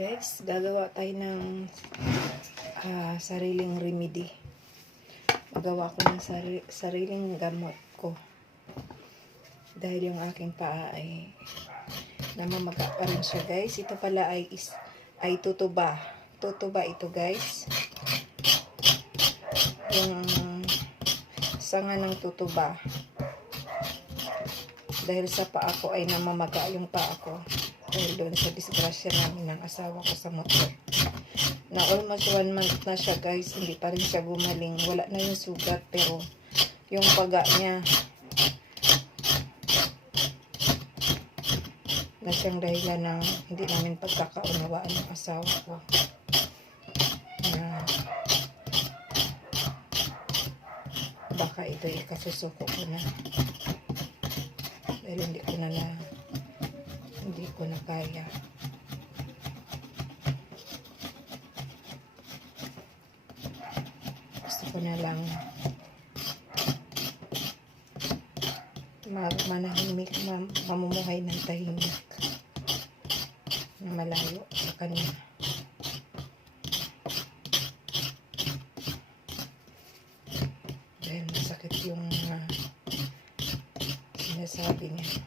Guys, gagawa tayo ng sariling remedy. Magawa ko ng sariling gamot ko. Dahil yung aking paa ay namamaga pa rin siya, guys. Ito pala ay tutuba. Tutuba ito, guys. Yung sanga ng tutuba. Dahil sa paa ko ay namamaga yung paa ko. Dahil doon sa disgrasya namin ng asawa ko sa motor. Na almost 1 month na siya, guys. Hindi pa rin siya gumaling. Wala na yung sugat, pero yung paga niya na siyang dahilan ng hindi namin pagkakaunawaan ng asawa ko. Na baka ito ikasusuko ko na. Dahil hindi ko na kaya. Gusto ko na lang manahimik, mamumuhay ng tahimik na malayo sa kanya. Dahil masakit yung sinasabi niya.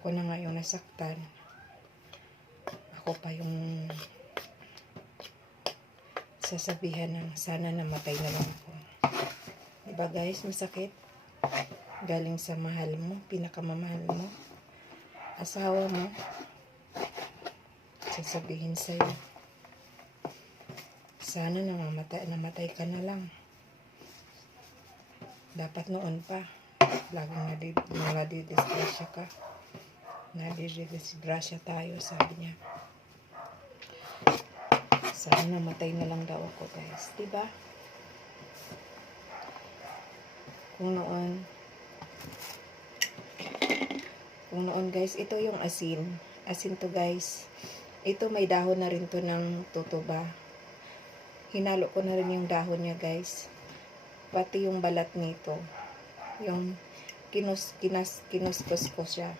Ako na nga yung nasaktan. Ako pa yung sasabihan ng sana namatay na lang ako. Diba, guys, masakit? Galing sa mahal mo, pinakamamahal mo, asawa mo, sasabihin sa'yo, sana namatay ka na lang. Dapat noon pa, laging nadidisgrasya ka. Nadidisgrasya tayo, sabi niya. Sana namatay na lang daw ako, guys. Diba? Kung noon, guys, ito yung asin. Asin to, guys. Ito may dahon na rin to ng tutuba. Hinalo ko na rin yung dahon niya, guys. Pati yung balat nito. Yung kinuskus ko siya.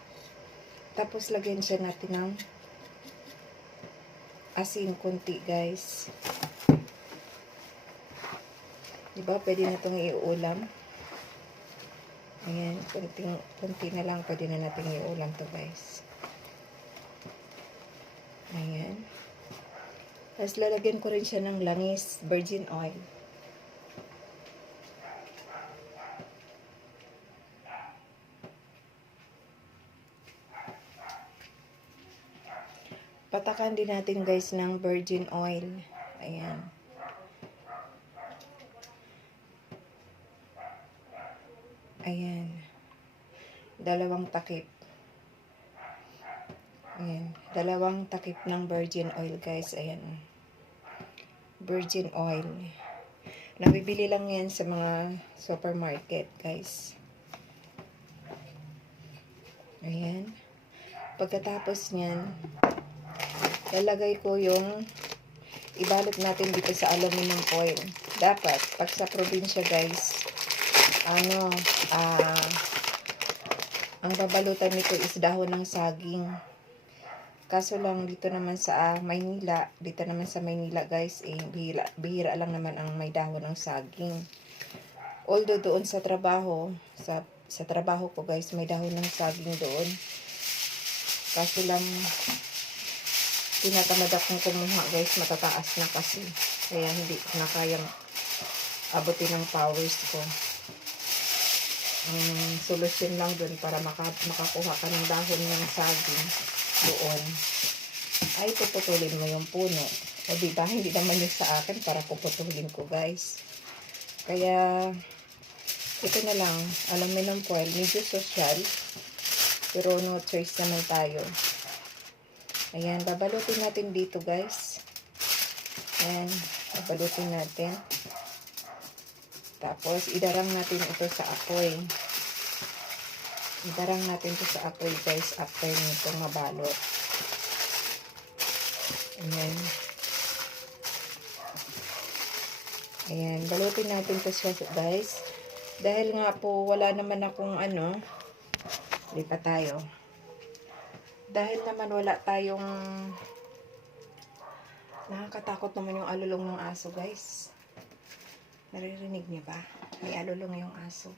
Tapos lagyan siya natin ng asin kunti, guys. Diba? Pwede na itong iulam. Ayan, kunti na lang. Pwede na natin iulam to, guys. Ayan. Tapos lalagyan ko rin siya ng langis, virgin oil. Patakan din natin, guys, ng virgin oil. Ayan. Ayan. 2 takip. Ayan. 2 takip ng virgin oil, guys. Ayan. Virgin oil. Nabibili lang yan sa mga supermarket, guys. Ayan. Pagkatapos niyan, lalagay ko yung ibalot natin dito sa aluminum foil. Dapat, pag sa probinsya, guys, ang babalutan nito is dahon ng saging. Kaso lang dito naman sa Maynila, guys, bihira lang naman ang may dahon ng saging. Although doon sa trabaho, sa trabaho ko, guys, may dahon ng saging doon. Kaso lang tinatamad akong kumuha, guys, matataas na kasi. Kaya hindi ko na kayang abutin ng powers ko. Ang solusyon lang dun para makakuha ka ng dahon ng saging doon ay puputulin mo yung puno. O diba, hindi naman yun sa akin para puputulin ko, guys. Kaya ito na lang, aluminum foil, medyo social, pero no choice naman tayo. Ayan, babalutin natin dito, guys. Ayan, babalutin natin. Tapos, idarang natin ito sa apoy. Idarang natin ito sa apoy, guys, after nito mabalot. Ayan. Ayan, balutin natin ito siya, guys. Dahil nga po, wala naman akong lipat tayo. Dahil naman wala tayong, nakakatakot naman yung alulong ng aso, guys. Naririnig niyo ba? May alulong yung aso.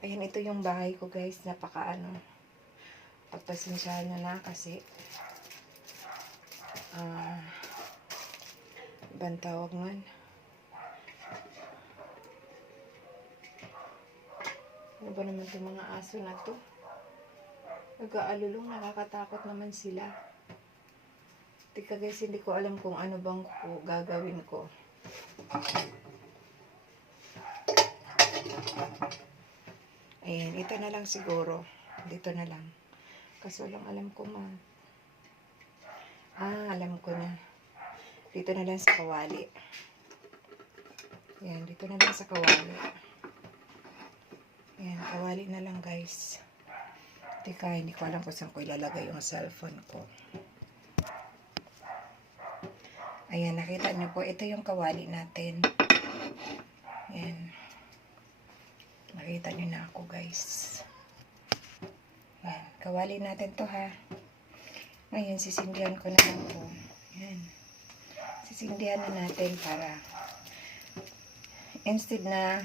Ayan, ito yung bahay ko, guys. Napaka pagpasensyahan nyo na kasi ibang tawag man. Ano ba naman itong mga aso na to? Nag-aalulong, nakakatakot naman sila. Tika guys, hindi ko alam kung ano bang gagawin ko. Ayan, ito na lang siguro. Dito na lang. Kaso lang alam ko alam ko na. Dito na lang sa kawali. Ayan, dito na lang sa kawali. Ayan, kawali na lang guys. Teka, hindi ko alam kung saan ko ilalagay yung cellphone ko. Ayan, nakita niyo po, ito yung kawali natin. Ayan. Nakita niyo na ako guys. Ayan, kawali natin to ha. Ngayon, sisindihan ko na lang po. Ayan. Sisindihan na natin para instead na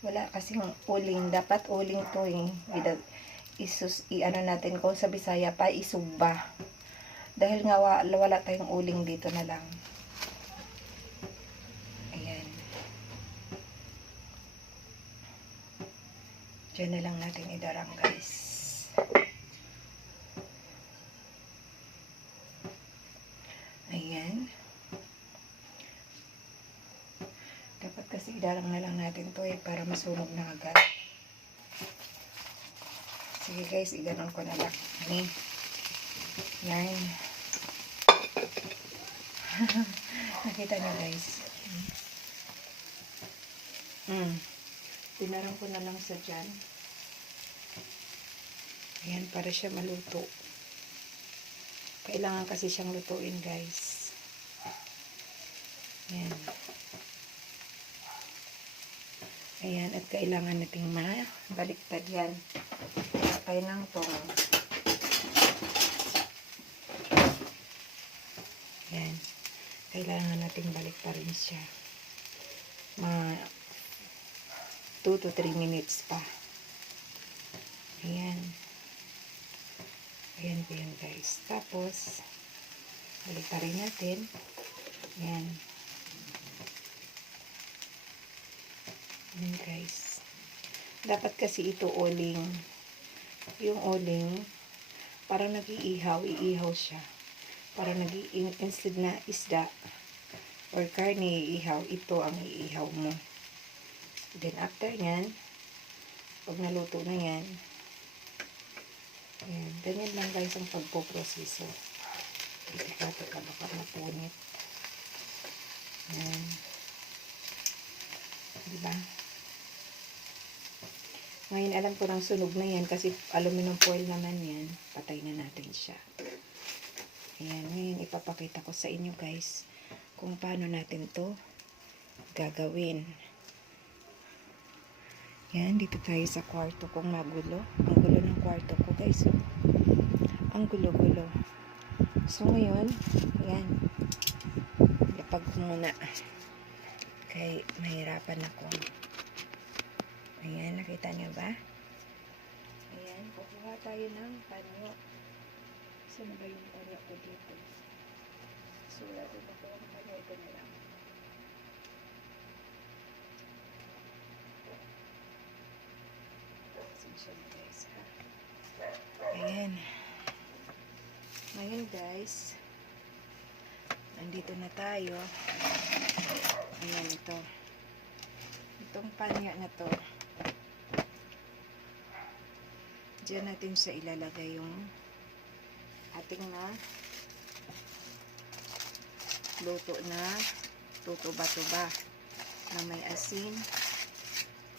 wala kasing uling, dapat uling to ano natin kung sa Bisaya pa, isugba. Dahil nga wala tayong uling dito na lang. Ayan. Diyan na lang natin idarang guys. Ayan. Dapat kasi idarang na lang natin to para masunog na agad. Sige guys, iganon ko na lang. Yan. Nakita niyo guys. Tinarang ko na lang sa dyan. Ayan, para siya maluto. Kailangan kasi siyang lutuin guys. Ayan. Ayan, at kailangan nating baliktad yan. Kaya ng tong. Ayan. Kailangan nating baliktarin siya. 2 to 3 minutes pa. Ayan. Ayan po yan guys. Tapos, baliktarin natin. Ayan. Ayan guys. Dapat kasi ito uling. Yung uling, parang nag-iihaw, iihaw siya. Parang instead na isda or karne iihaw, ito ang iihaw mo. Then after nyan, pag naluto na yan, ayan, ganyan lang guys ang pagpoproseso. Teka, baka mapunit. Ayan. Diba? Ngayon alam ko ng sunog na yan kasi aluminum foil naman yan. Patay na natin siya. Ayan, ngayon ipapakita ko sa inyo guys kung paano natin to gagawin. Yan, dito tayo sa kwarto kong magulo. Ang gulo ng kwarto ko guys. Oh. Ang gulo-gulo. So ngayon, ayan. Lapag ko muna. Kaya mahirapan ako. Ayan, nakita niyo ba? Ayan, kukuha tayo ng panyo. Saan ba yung panyo ko dito? Sulat ko ba ang panyo? Ito na lang. Sinsya na guys, ha? Ayan. Ngayon guys, nandito na tayo. Ayan, ito. Itong panyo na to. Diyan natin siya ilalagay yung ating luto na tutuba-tuba na may asin,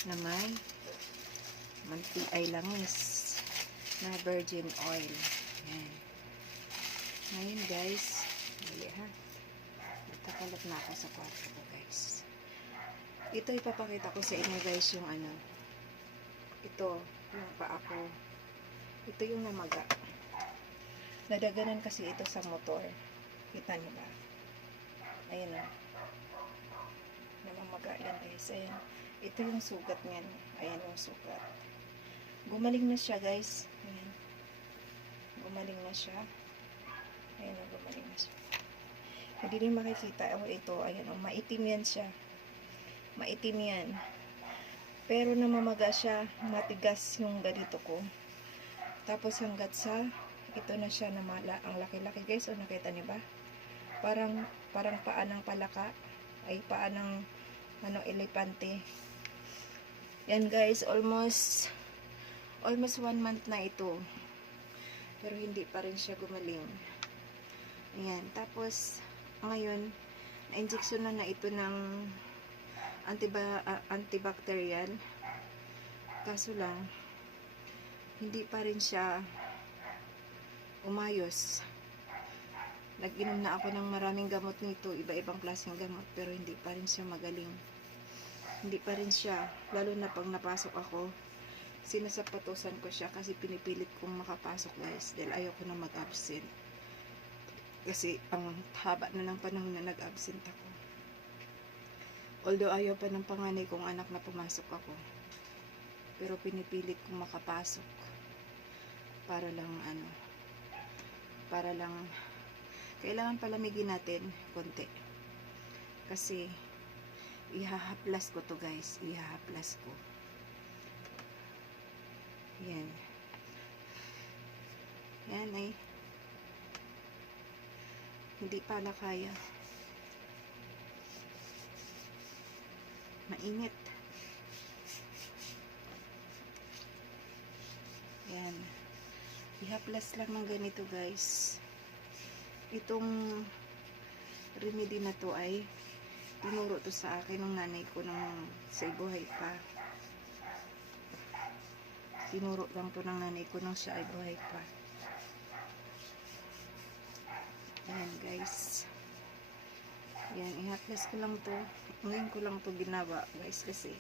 na may langis, na virgin oil. Ayan. Ngayon guys, dali ha. Nagkakalap na ako sa kwarto ko guys. Ito ipapakita ko sa inyo guys yung ito, yung paa ko. Ito yung namaga. Nadaganan kasi ito sa motor. Kita niyo ba? Ayan o. Namamaga yan guys. Ayan. Ito yung sugat niyan. Ayan yung sugat. Gumaling na siya guys. Ayan. Gumaling na siya. Ayan o, gumaling na siya. Hindi rin makikita. O ito, ayan o. Maitim yan siya. Maitim yan. Pero namamaga siya. Matigas yung ganito ko. Tapos hanggat sa ito na siya namala. Ang laki-laki guys. O nakita niyo ba? Parang paa ng palaka. Ay paa ng elepante. Yan guys. Almost 1 month na ito. Pero hindi pa rin siya gumaling. Ayan. Tapos ngayon na-injection na ito ng antibacterial. Kaso lang hindi pa rin siya umayos. Nag-inom na ako ng maraming gamot nito, iba-ibang klaseng gamot, pero hindi pa rin siya magaling. Hindi pa rin siya, lalo na pag napasok ako, sinasapatusan ko siya kasi pinipilit kong makapasok guys, dahil ayoko na mag-absent. Kasi ang haba na ng panahon na nag-absent ako. Although ayaw pa ng panganay kong anak na pumasok ako, pero pinipilit kong makapasok para lang kailangan palamigin natin konti kasi ihahaplas ko to guys, ihahaplas ko. Yan ay hindi pala kaya, mainit. Yan, ihaplas lang ng ganito guys. Itong remedy na to ay tinuro to sa akin ng nanay ko nung sa buhay pa. Tinuro lang to ng nanay ko nung siya ay buhay pa. Ayan guys. Yan, ihaplas ko lang to. Ngayon ko lang to ginawa guys kasi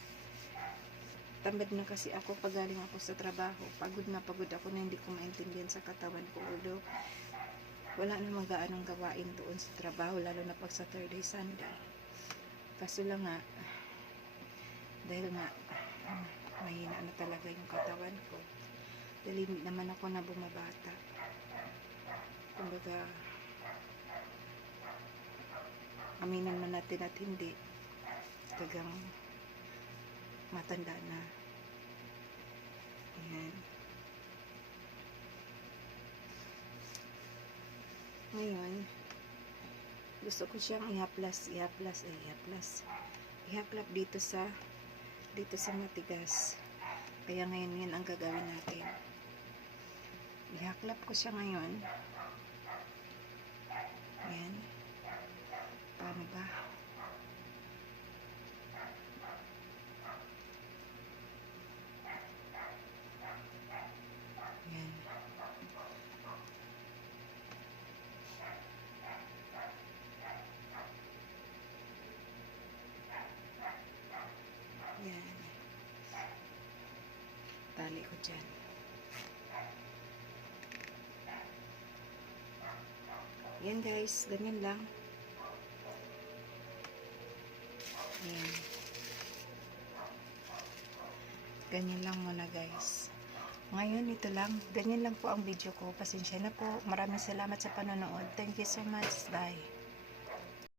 tamad na kasi ako pag galing ako sa trabaho. Pagod na ako na hindi ko maintindihan sa katawan ko. Although wala namang gaanong gawain doon sa trabaho, lalo na pag Saturday, Sunday. Kaso lang nga, dahil nga mahina na talaga yung katawan ko, dahil hindi naman ako na bumabata. Kumbaga, aminan man natin at hindi, tagang matanda na. Ayan. Ngayon, gusto ko siyang ihaplas dito sa matigas. Kaya ngayon yan ang gagawin natin. Ihaklap ko siya ngayon. Ayan. Paano ba? Ayan. Ayan. Tali ko dyan. Ayan guys, ganyan lang. Ayan. Ganyan lang muna guys. Ngayon ito lang. Ganyan lang po ang video ko. Pasensya na po. Maraming salamat sa panonood. Thank you so much. Bye.